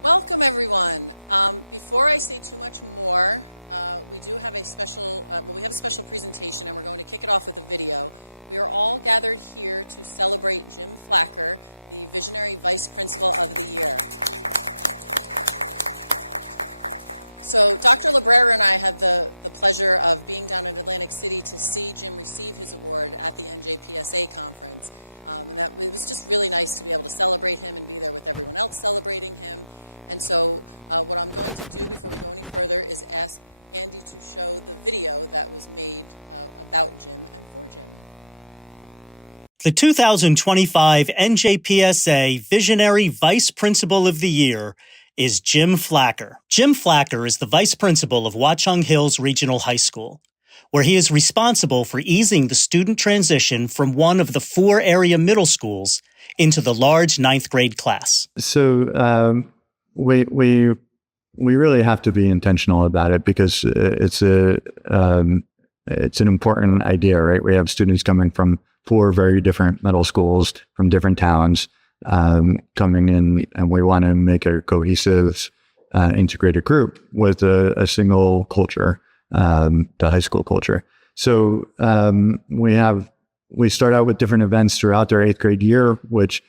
Welcome, everyone. Before I say too much more, we do have a special, we have a special presentation, and we're going to kick it off with a video. We are all gathered here to celebrate Jim Flakker, the Visionary Vice Principal of the Year. So Dr. Librera and I had the pleasure of being down in Atlantic City to see Jim receive his award at the NJPSA conference. And that it was just really nice to be able to celebrate him and be there with everyone else celebrating him. And so what I'm going to do before we go any further is ask Andy to show the video that was made about Jim and for Jim. The 2025 NJPSA Visionary Vice Principal of the Year is Jim Flakker. Jim Flakker is the Vice Principal of Watchung Hills Regional High School, where he is responsible for easing the student transition from one of the 4 area middle schools into the large 9th grade class. So we really have to be intentional about it because it's an important idea, right? We have students coming from 4 very different middle schools from different towns coming in, and we want to make a cohesive, integrated group with a single culture. The high school culture. So we start out with different events throughout their 8th grade year, which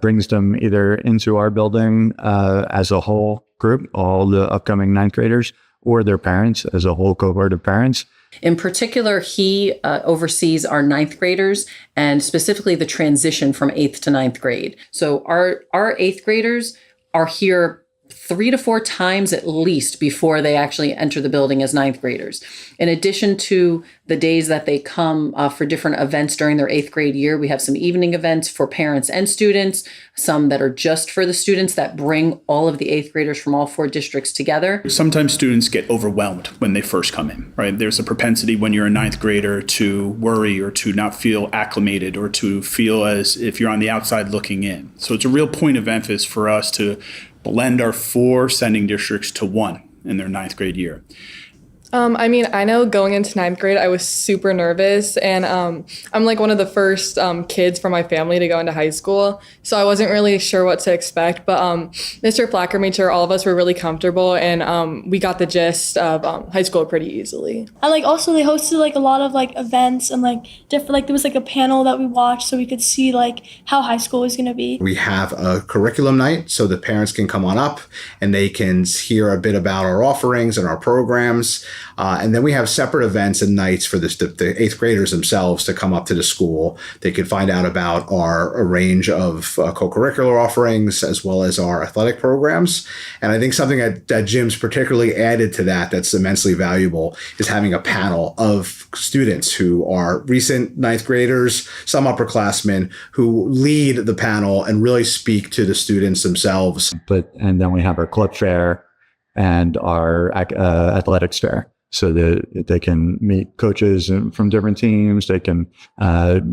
brings them either into our building as a whole group, all the upcoming 9th graders, or their parents as a whole cohort of parents. In particular, he oversees our 9th graders and specifically the transition from 8th to 9th grade. So our 8th graders are here 3 to 4 times at least before they actually enter the building as 9th graders. In addition to the days that they come for different events during their 8th grade year, we have some evening events for parents and students, some that are just for the students that bring all of the 8th graders from all 4 districts together. Sometimes students get overwhelmed when they first come in, right? There's a propensity when you're a 9th grader to worry or to not feel acclimated or to feel as if you're on the outside looking in. So it's a real point of emphasis for us to blend our 4 sending districts to 1 in their 9th grade year. I know going into 9th grade, I was super nervous, and I'm like one of the first kids from my family to go into high school, so I wasn't really sure what to expect, but Mr. Flakker made sure all of us were really comfortable, and we got the gist of high school pretty easily. And also they hosted a lot of events and different, there was a panel that we watched so we could see how high school was going to be. We have a curriculum night so the parents can come on up and they can hear a bit about our offerings and our programs. And then we have separate events and nights for the 8th graders themselves to come up to the school. They can find out about a range of co-curricular offerings as well as our athletic programs. And I think something that Jim's particularly added to that's immensely valuable is having a panel of students who are recent 9th graders, some upperclassmen, who lead the panel and really speak to the students themselves. And then we have our club fair and our athletics fair, so that they can meet coaches from different teams. They can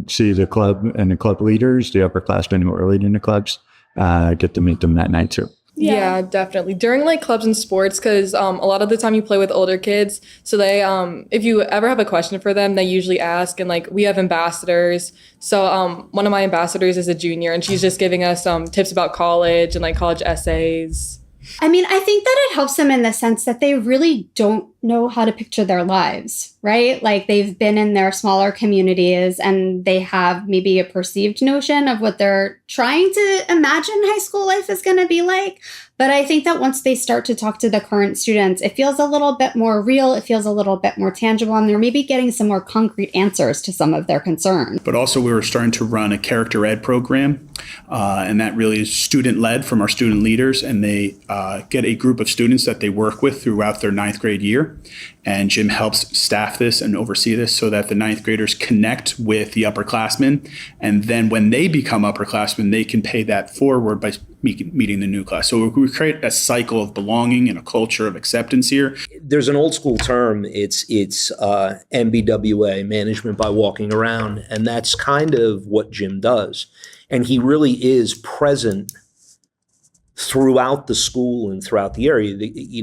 see the club and the club leaders, the upperclassmen who are leading the clubs, get to meet them that night too. Yeah, definitely. During clubs and sports, because a lot of the time you play with older kids, so they, if you ever have a question for them, they usually ask, and we have ambassadors. So one of my ambassadors is a junior, and she's just giving us tips about college and college essays. I think that it helps them in the sense that they really don't know how to picture their lives, right? They've been in their smaller communities and they have maybe a perceived notion of what they're trying to imagine high school life is going to be like. But I think that once they start to talk to the current students, it feels a little bit more real. It feels a little bit more tangible, and they're maybe getting some more concrete answers to some of their concerns. But also we were starting to run a character ed program, and that really is student-led from our student leaders, and they get a group of students that they work with throughout their 9th grade year. And Jim helps staff this and oversee this so that the 9th graders connect with the upperclassmen. And then when they become upperclassmen, they can pay that forward by meeting the new class. So we create a cycle of belonging and a culture of acceptance here. There's an old school term. It's MBWA, management by walking around. And that's kind of what Jim does. And he really is present throughout the school and throughout the area.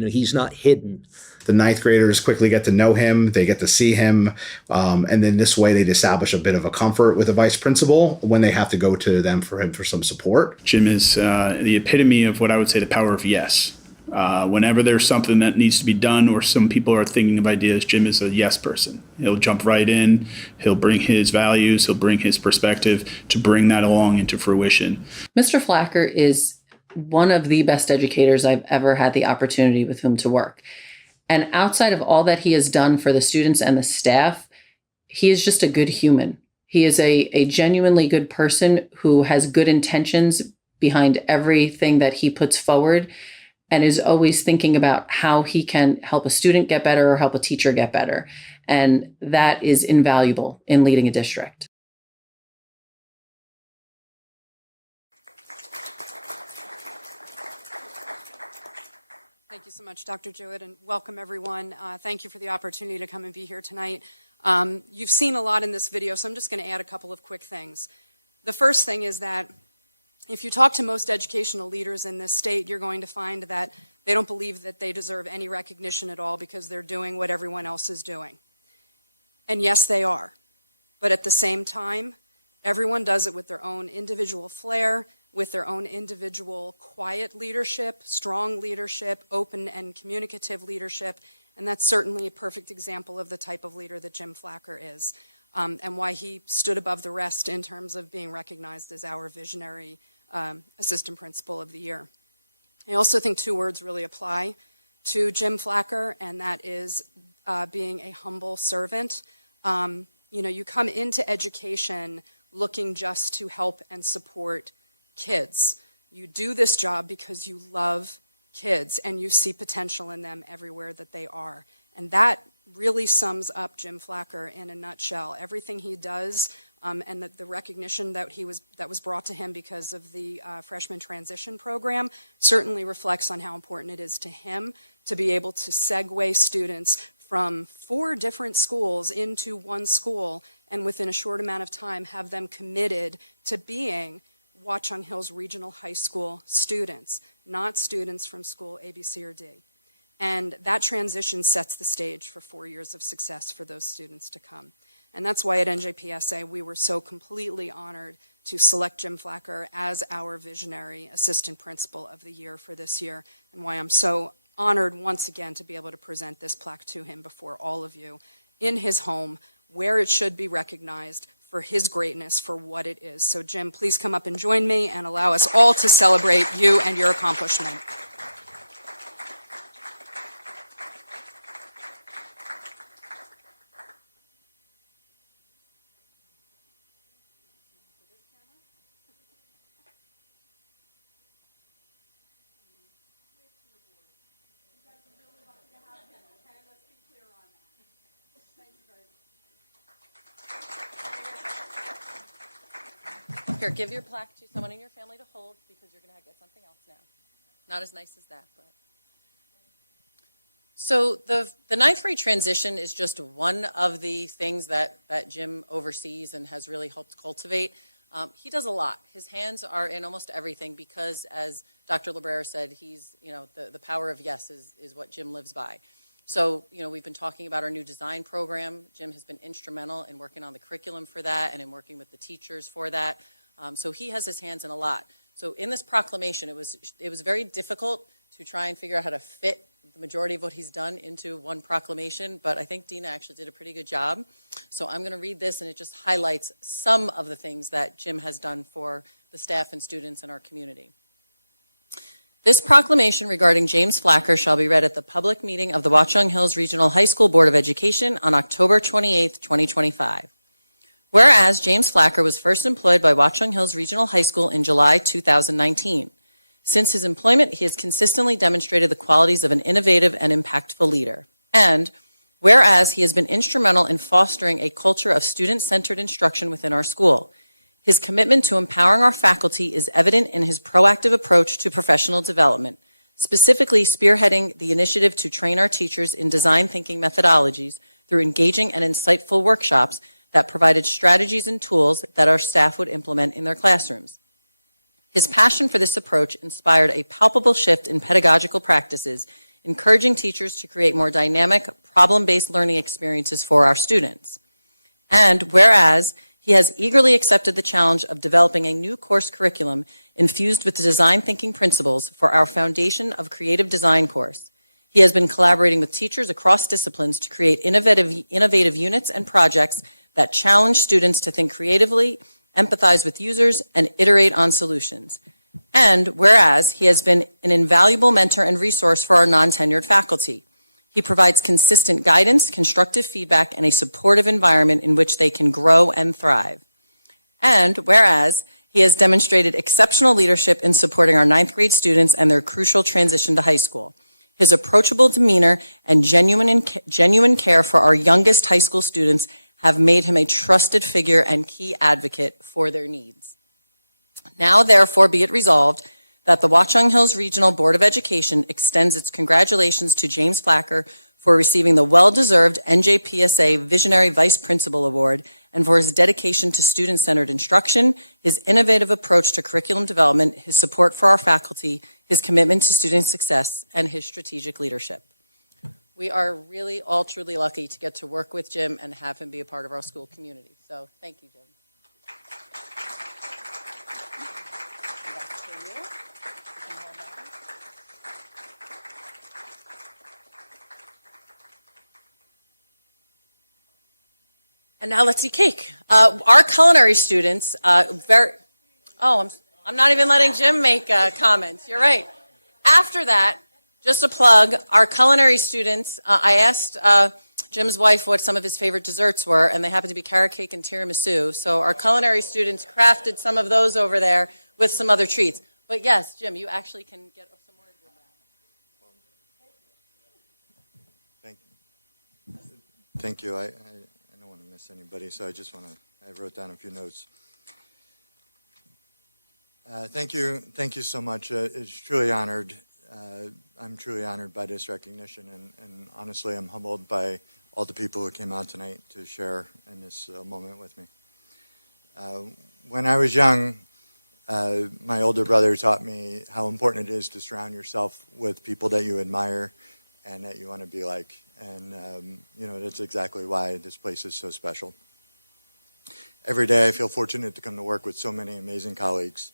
He's not hidden. The ninth graders quickly get to know him. They get to see him. And then this way they'd establish a bit of a comfort with the vice principal when they have to go to them for some support. Jim is the epitome of what I would say the power of yes. Whenever there's something that needs to be done or some people are thinking of ideas, Jim is a yes person. He'll jump right in. He'll bring his values. He'll bring his perspective to bring that along into fruition. Mr. Flakker is one of the best educators I've ever had the opportunity with whom to work. And outside of all that he has done for the students and the staff, he is just a good human. He is a genuinely good person who has good intentions behind everything that he puts forward and is always thinking about how he can help a student get better or help a teacher get better. And that is invaluable in leading a district. Thank you so much, Dr. Jewett, and welcome everyone. Thank you for the opportunity to come and be here tonight. You've seen a lot in this video, so I'm just going to add a couple of quick things. The first thing is that if you talk to most educational leaders in this state, you're going to find that they don't believe that they deserve any recognition at all because they're doing what everyone else is doing. And yes, they are. But at the same time, everyone does it with their own individual flair, with their own individual quiet leadership, strong leadership, open and communicative leadership, and that's certainly a perfect example of the type of leader that Jim Flakker is, and why he stood above the rest in terms of being recognized as our visionary assistant principal of the year. I also think two words really apply to Jim Flakker, and that is being a humble servant. You come into education looking just to help and support kids. You do this job because you love kids and you see potential in them everywhere that they are. And that really sums up Jim Flakker in a nutshell. Everything he does and the recognition that was brought to him because of the freshman transition program certainly reflects on how important it is to him to be able to segue students from 4 different schools into one school and within a short amount of time have them committed to being Watchung Hills Regional High School students, not students from school A, B, C, or D. And that transition sets the stage for 4 years of success for those students to come. And that's why at NJPSA we were so completely honored to select Jim Flakker as our visionary assistant principal of the year for this year, and why I'm so honored once again to be able to present this plaque to him before all of you in his home, where it should be recognized for his greatness, for what it is. So Jim, please come up and join me and allow us all to celebrate you and your accomplishment. Here, give your plaque to someone in your family to hold because you're going to get something else now. Not as nice as that, but. So the ninth grade transition is just one of the things that Jim oversees and has really helped cultivate. He does a lot. His hands are in almost everything because, as Dr. Librera said, he's, the power of yes is what Jim lives by. So, we've been talking about our new design program. Jim has been instrumental in working on the curriculum for that and in working with the teachers for that. So he has his hands in a lot. So in this proclamation, it was very difficult to try and figure out how to fit the majority of what he's done into one proclamation, but I think Dina actually did a pretty good job. So I'm going to read this, and it just highlights some of the things that Jim has done for the staff and students in our community. This proclamation regarding James Flakker shall be read at the public meeting of the Watchung Hills Regional High School Board of Education on October 28, 2025. Whereas James Flakker was first employed by Watchung Hills Regional High School in July 2019. Since his employment, he has consistently demonstrated the qualities of an innovative and impactful leader. And whereas he has been instrumental in fostering a culture of student-centered instruction within our school, his commitment to empowering our faculty is evident in his proactive approach to professional development, specifically spearheading the initiative to train our teachers in design thinking methodologies through engaging and insightful workshops that provided strategies and tools that our staff would implement in their classrooms. His passion for this approach inspired a palpable shift in pedagogical practices, encouraging teachers to create more dynamic, problem-based learning experiences for our students. And whereas he has eagerly accepted the challenge of developing a new course curriculum infused with the design thinking principles for our Foundation of Creative Design course. He has been collaborating with teachers across disciplines to create innovative units and projects that challenge students to think creatively, empathize with users, and iterate on solutions. And whereas he has been an invaluable mentor and resource for our non-tenured faculty. He provides consistent guidance, constructive feedback, and a supportive environment in which they can grow and thrive. And whereas he has demonstrated exceptional leadership in supporting our 9th grade students and their crucial transition to high school. His approachable demeanor and genuine care for our youngest high school students have made him a trusted figure and key advocate for their needs. Now, therefore, be it resolved that the Watchung Hills Regional Board of Education extends its congratulations to James Flakker for receiving the well-deserved NJPSA Visionary Vice Principal Award and for his dedication to student-centered instruction, his innovative approach to curriculum development, his support for our faculty, his commitment to student success, and his strategic leadership. We are really all truly lucky to get to work with Jim and have him be a part of our school community. So thank you, Jim. And now let's eat cake. Our culinary students, I'm not even letting Jim make comments. You're right. After that, just a plug, our culinary students, I asked Jim's wife what some of his favorite desserts were, and they happened to be carrot cake and tiramisu. So our culinary students crafted some of those over there with some other treats. But yes, Jim, you actually can get some words in that. Thank you. I don't want to miss anybody, so I wrote down a few notes. Thank you so much. It's truly honored. I'm truly honored by this recognition, and honestly, I'm humbled by all the people who came out tonight to share in this moment with me. When I was young, my older brother taught me how important it is to surround yourself with people that you admire and that you want to be like. And, that's exactly why this place is so special. Every day I feel fortunate to come to work with so many amazing colleagues.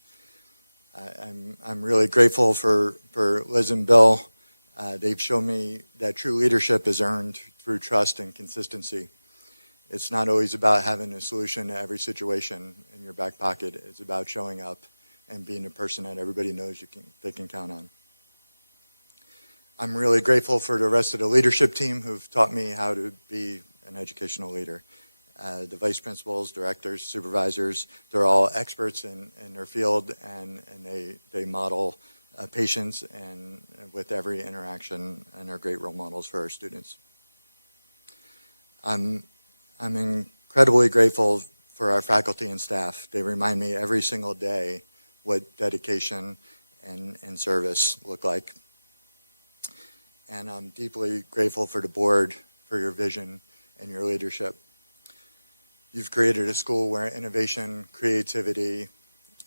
I'm really grateful for Liz and Bill. They've shown me that true leadership is earned through trust and consistency. It's not always about having a solution to every situation in your back pocket. It's about showing up and being a person that everybody knows they can count on. I'm really grateful for the rest of the leadership team who've taught me how to be an educational leader. The vice principals, directors, supervisors, they're all experts in their field, and they model patience and with every interaction, and are great role models for our students. I'm incredibly grateful for our faculty and staff. They remind me every single day what dedication and service look like. And I'm deeply grateful for the board, for your vision and your leadership. You've created a school where innovation, creativity,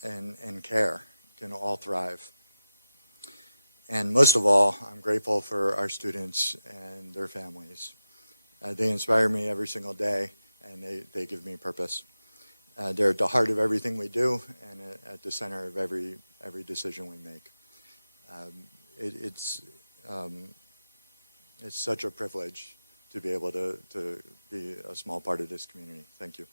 and care can all thrive. And most of all, I'm grateful for our students and their families. They inspire me every single day, and they give me purpose. They're at the heart of everything we do and at the center of every decision we make. It's such a privilege to be able to be a small part of this community. Thank you.